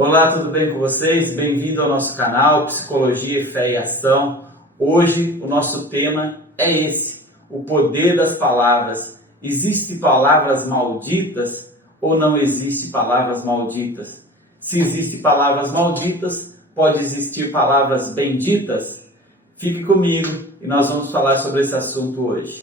Olá, tudo bem com vocês? Bem-vindo ao nosso canal Psicologia, Fé e Ação. Hoje o nosso tema é esse, o poder das palavras. Existem palavras malditas ou não existem palavras malditas? Se existem palavras malditas, pode existir palavras benditas? Fique comigo e nós vamos falar sobre esse assunto hoje.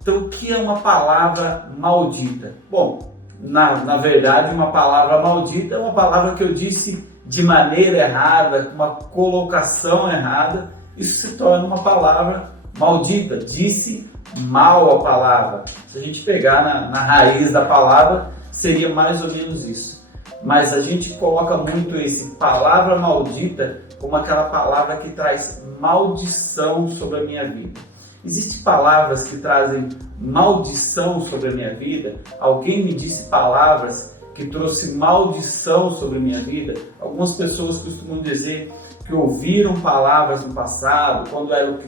Então, o que é uma palavra maldita? Bom, na verdade, uma palavra maldita é uma palavra que eu disse de maneira errada, com uma colocação errada, isso se torna uma palavra maldita. Disse mal a palavra. Se a gente pegar na raiz da palavra, seria mais ou menos isso. Mas a gente coloca muito esse palavra maldita como aquela palavra que traz maldição sobre a minha vida. Existem palavras que trazem maldição sobre a minha vida? Alguém me disse palavras que trouxe maldição sobre a minha vida? Algumas pessoas costumam dizer que ouviram palavras no passado, quando eram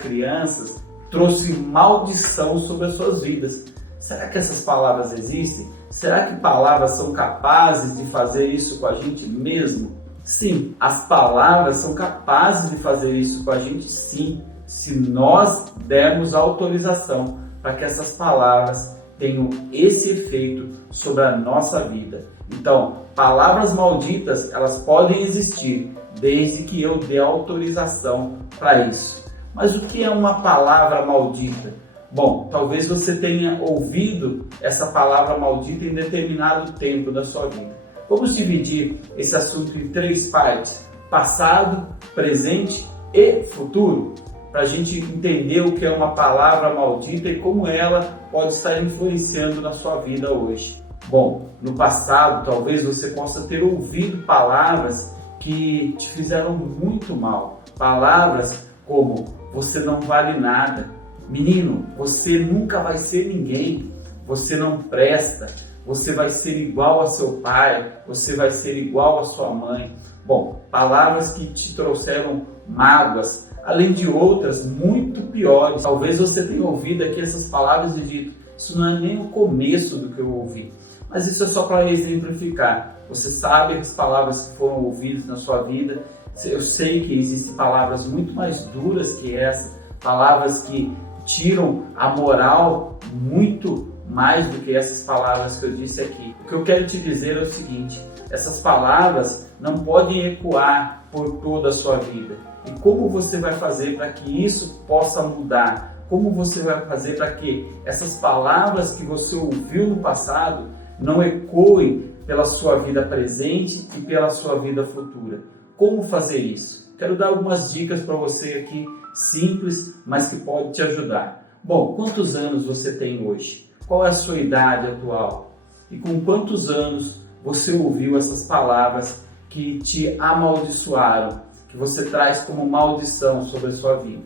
crianças, trouxe maldição sobre as suas vidas. Será que essas palavras existem? Será que palavras são capazes de fazer isso com a gente mesmo? Sim, as palavras são capazes de fazer isso com a gente, sim, se nós dermos autorização para que essas palavras tenham esse efeito sobre a nossa vida. Então, palavras malditas, elas podem existir desde que eu dê autorização para isso. Mas o que é uma palavra maldita? Bom, talvez você tenha ouvido essa palavra maldita em determinado tempo da sua vida. Vamos dividir esse assunto em 3 partes: passado, presente e futuro, para a gente entender o que é uma palavra maldita e como ela pode estar influenciando na sua vida hoje. Bom, no passado, talvez você possa ter ouvido palavras que te fizeram muito mal. Palavras como: você não vale nada, menino, você nunca vai ser ninguém, você não presta, você vai ser igual a seu pai, você vai ser igual a sua mãe. Bom, palavras que te trouxeram mágoas, além de outras muito piores. Talvez você tenha ouvido aqui essas palavras e dito: isso não é nem o começo do que eu ouvi. Mas isso é só para exemplificar. Você sabe as palavras que foram ouvidas na sua vida. Eu sei que existem palavras muito mais duras que essa, palavras que tiram a moral muito mais do que essas palavras que eu disse aqui. O que eu quero te dizer é o seguinte: essas palavras não podem ecoar por toda a sua vida. E como você vai fazer para que isso possa mudar? Como você vai fazer para que essas palavras que você ouviu no passado não ecoem pela sua vida presente e pela sua vida futura? Como fazer isso? Quero dar algumas dicas para você aqui, simples, mas que pode te ajudar. Bom, quantos anos você tem hoje? Qual é a sua idade atual? E com quantos anos você ouviu essas palavras que te amaldiçoaram, que você traz como maldição sobre a sua vida?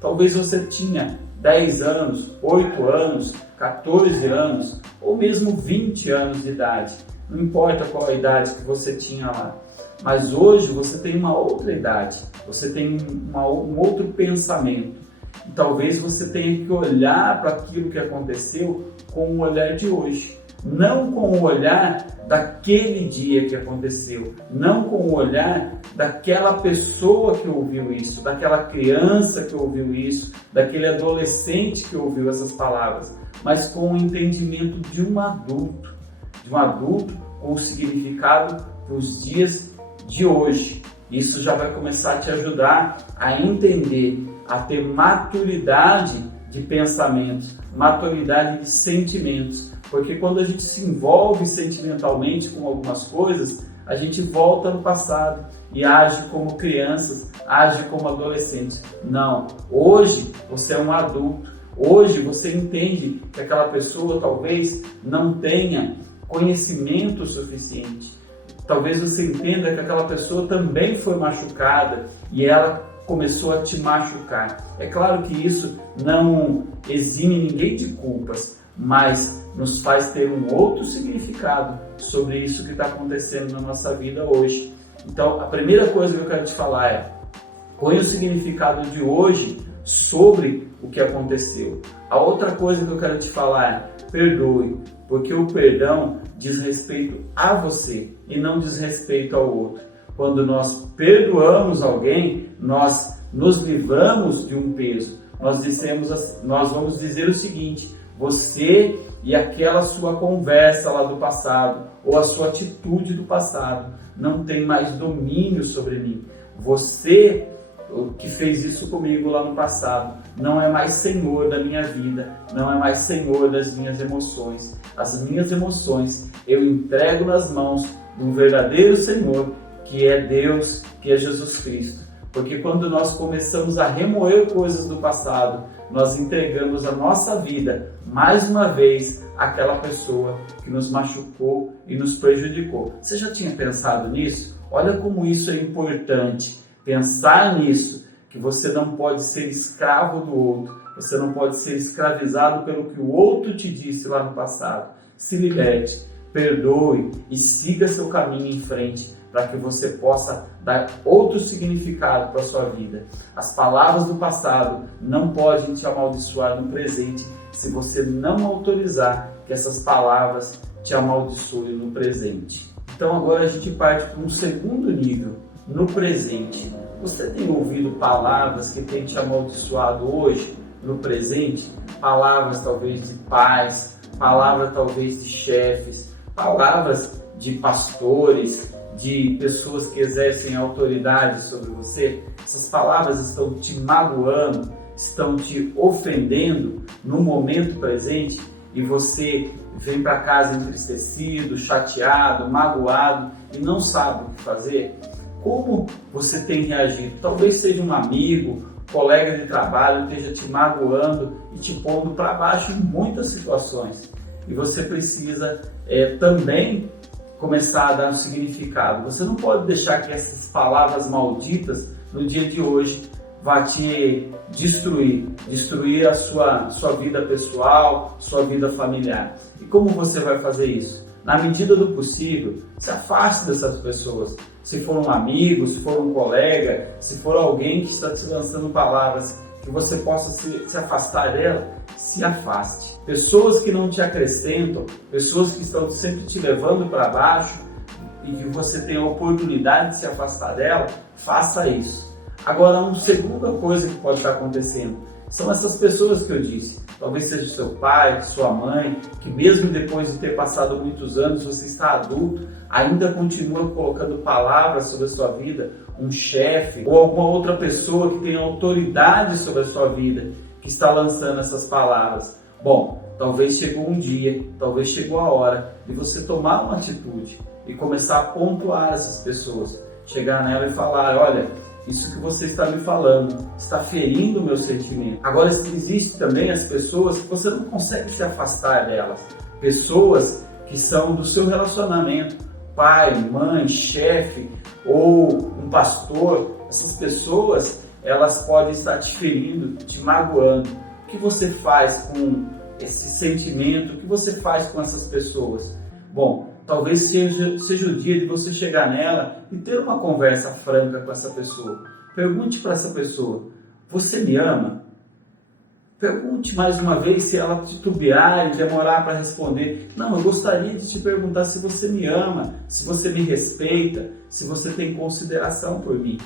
Talvez você tinha 10 anos, 8 anos, 14 anos ou mesmo 20 anos de idade. Não importa qual a idade que você tinha lá. Mas hoje você tem uma outra idade, você tem um outro pensamento. E talvez você tenha que olhar para aquilo que aconteceu com o olhar de hoje. Não com o olhar daquele dia que aconteceu, não com o olhar daquela pessoa que ouviu isso, daquela criança que ouviu isso, daquele adolescente que ouviu essas palavras, mas com o entendimento de um adulto com o significado para os dias de hoje. Isso já vai começar a te ajudar a entender, a ter maturidade de pensamentos, maturidade de sentimentos. Porque quando a gente se envolve sentimentalmente com algumas coisas, a gente volta no passado e age como crianças, age como adolescentes. Não, hoje você é um adulto, hoje você entende que aquela pessoa talvez não tenha conhecimento suficiente. Talvez você entenda que aquela pessoa também foi machucada e ela começou a te machucar. É claro que isso não exime ninguém de culpas, mas nos faz ter um outro significado sobre isso que está acontecendo na nossa vida hoje. Então, a primeira coisa que eu quero te falar é: põe o significado de hoje sobre o que aconteceu. A outra coisa que eu quero te falar é: perdoe. porque o perdão diz respeito a você e não diz respeito ao outro. Quando nós perdoamos alguém, nós nos livramos de um peso. Nós vamos dizer o seguinte: você e aquela sua conversa lá do passado, ou a sua atitude do passado, não tem mais domínio sobre mim. Você, o que fez isso comigo lá no passado, não é mais senhor da minha vida, não é mais senhor das minhas emoções. As minhas emoções eu entrego nas mãos de um verdadeiro Senhor, que é Deus, que é Jesus Cristo. Porque quando nós começamos a remoer coisas do passado, nós entregamos a nossa vida, mais uma vez, àquela pessoa que nos machucou e nos prejudicou. Você já tinha pensado nisso? Olha como isso é importante. Pensar nisso, que você não pode ser escravo do outro, você não pode ser escravizado pelo que o outro te disse lá no passado. Se liberte, perdoe e siga seu caminho em frente, para que você possa dar outro significado para a sua vida. As palavras do passado não podem te amaldiçoar no presente, se você não autorizar que essas palavras te amaldiçoem no presente. Então agora a gente parte para um segundo nível, no presente. Você tem ouvido palavras que têm te amaldiçoado hoje, no presente? Palavras talvez de pais, palavras talvez de chefes, palavras de pastores, de pessoas que exercem autoridade sobre você. Essas palavras estão te magoando, estão te ofendendo no momento presente e você vem para casa entristecido, chateado, magoado e não sabe o que fazer. Como você tem reagido? Talvez seja um amigo, colega de trabalho esteja te magoando e te pondo para baixo em muitas situações. E você precisa também começar a dar um significado. Você não pode deixar que essas palavras malditas no dia de hoje vá te destruir a sua vida pessoal, sua vida familiar. E como você vai fazer isso? Na medida do possível, se afaste dessas pessoas. Se for um amigo, se for um colega, se for alguém que está te lançando palavras que você possa se afastar dela, se afaste. Pessoas que não te acrescentam, pessoas que estão sempre te levando para baixo e que você tem a oportunidade de se afastar dela, faça isso. Agora, uma segunda coisa que pode estar acontecendo são essas pessoas que eu disse. Talvez seja seu pai, sua mãe, que mesmo depois de ter passado muitos anos, você está adulto, ainda continua colocando palavras sobre a sua vida, um chefe ou alguma outra pessoa que tem autoridade sobre a sua vida, que está lançando essas palavras. Bom, talvez chegou um dia, talvez chegou a hora de você tomar uma atitude e começar a pontuar essas pessoas, chegar nela e falar: olha, isso que você está me falando está ferindo o meu sentimento. Agora, existem também as pessoas que você não consegue se afastar delas. Pessoas que são do seu relacionamento, pai, mãe, chefe ou um pastor. Essas pessoas, elas podem estar te ferindo, te magoando. O que você faz com esse sentimento? O que você faz com essas pessoas? Bom, talvez seja o dia de você chegar nela e ter uma conversa franca com essa pessoa. Pergunte para essa pessoa: você me ama? Pergunte mais uma vez, se ela titubear e demorar para responder. Não, eu gostaria de te perguntar se você me ama, se você me respeita, se você tem consideração por mim.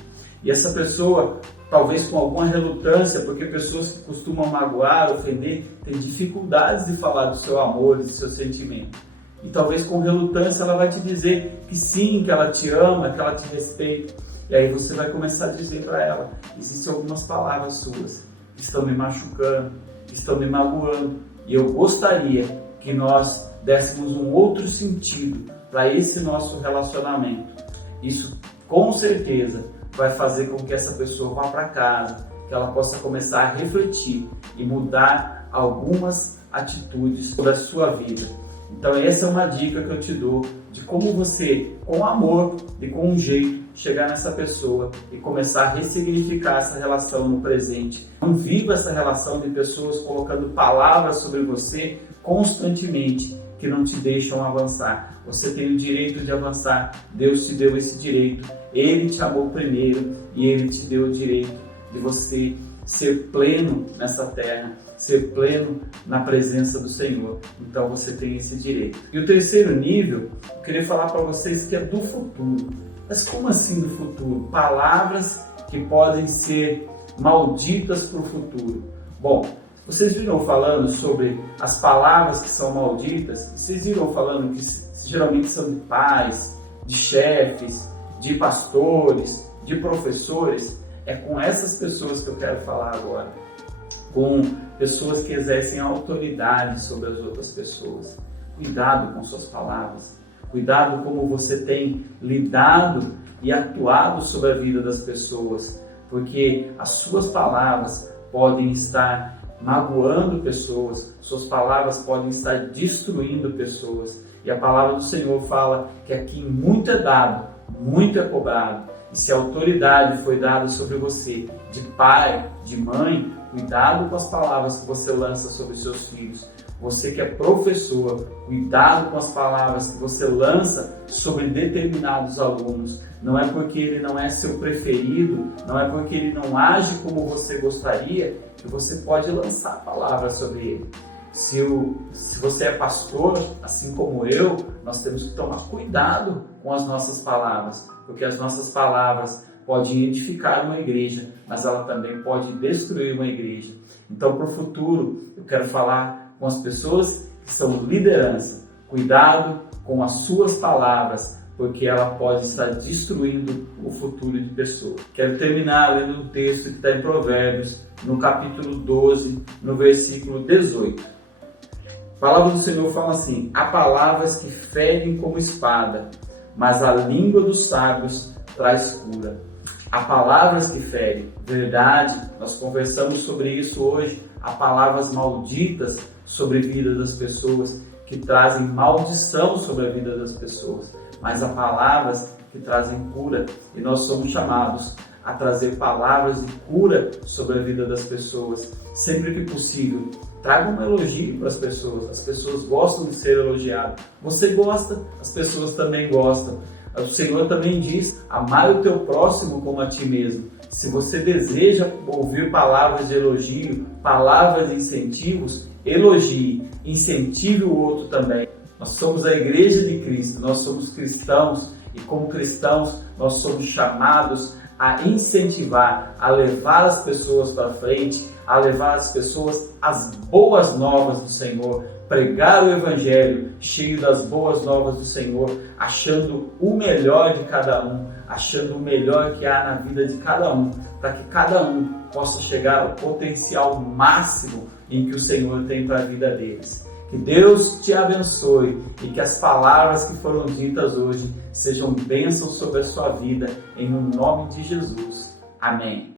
E essa pessoa, talvez com alguma relutância, porque pessoas que costumam magoar, ofender, têm dificuldades de falar do seu amor, do seu sentimento. E talvez com relutância ela vai te dizer que sim, que ela te ama, que ela te respeita. E aí você vai começar a dizer para ela: existem algumas palavras suas que estão me machucando, que estão me magoando. E eu gostaria que nós dessemos um outro sentido para esse nosso relacionamento. Isso com certeza vai fazer com que essa pessoa vá para casa, que ela possa começar a refletir e mudar algumas atitudes sobre a sua vida. Então essa é uma dica que eu te dou de como você, com amor e com um jeito, chegar nessa pessoa e começar a ressignificar essa relação no presente. Não viva essa relação de pessoas colocando palavras sobre você constantemente que não te deixam avançar. Você tem o direito de avançar, Deus te deu esse direito, Ele te amou primeiro e Ele te deu o direito de você ser pleno nessa terra ser pleno na presença do Senhor. Então você tem esse direito. E o terceiro nível, eu queria falar para vocês que é do futuro. Mas como assim do futuro? Palavras que podem ser malditas para o futuro. Bom, vocês viram falando sobre as palavras que são malditas? Vocês viram falando que geralmente são de pais, de chefes, de pastores, de professores? É com essas pessoas que eu quero falar agora. Com pessoas que exercem autoridade sobre as outras pessoas. Cuidado com suas palavras. Cuidado como você tem lidado e atuado sobre a vida das pessoas. Porque as suas palavras podem estar magoando pessoas, suas palavras podem estar destruindo pessoas. E a palavra do Senhor fala que aqui muito é dado, muito é cobrado. E se a autoridade foi dada sobre você, de pai, de mãe, cuidado com as palavras que você lança sobre seus filhos. Você que é professor, cuidado com as palavras que você lança sobre determinados alunos. Não é porque ele não é seu preferido, não é porque ele não age como você gostaria, que você pode lançar palavras sobre ele. Se você é pastor, assim como eu, nós temos que tomar cuidado com as nossas palavras, porque as nossas palavras podem edificar uma igreja, mas ela também pode destruir uma igreja. Então, para o futuro, eu quero falar com as pessoas que são liderança. Cuidado com as suas palavras, porque ela pode estar destruindo o futuro de pessoas. Quero terminar lendo um texto que está em Provérbios, no capítulo 12, no versículo 18. A palavra do Senhor fala assim: há palavras que ferem como espada, mas a língua dos sábios traz cura. Há palavras que ferem, verdade, nós conversamos sobre isso hoje. Há palavras malditas sobre a vida das pessoas, que trazem maldição sobre a vida das pessoas. Mas há palavras que trazem cura, e nós somos chamados a trazer palavras de cura sobre a vida das pessoas. Sempre que possível, traga um elogio para as pessoas gostam de ser elogiadas. Você gosta, as pessoas também gostam. O Senhor também diz: amai o teu próximo como a ti mesmo. Se você deseja ouvir palavras de elogio, palavras de incentivos, elogie, incentive o outro também. Nós somos a igreja de Cristo, nós somos cristãos, e como cristãos nós somos chamados a incentivar, a levar as pessoas para frente, a levar as pessoas às boas novas do Senhor, pregar o Evangelho cheio das boas novas do Senhor, achando o melhor de cada um, achando o melhor que há na vida de cada um, para que cada um possa chegar ao potencial máximo em que o Senhor tem para a vida deles. Que Deus te abençoe e que as palavras que foram ditas hoje sejam bênçãos sobre a sua vida, em nome de Jesus. Amém.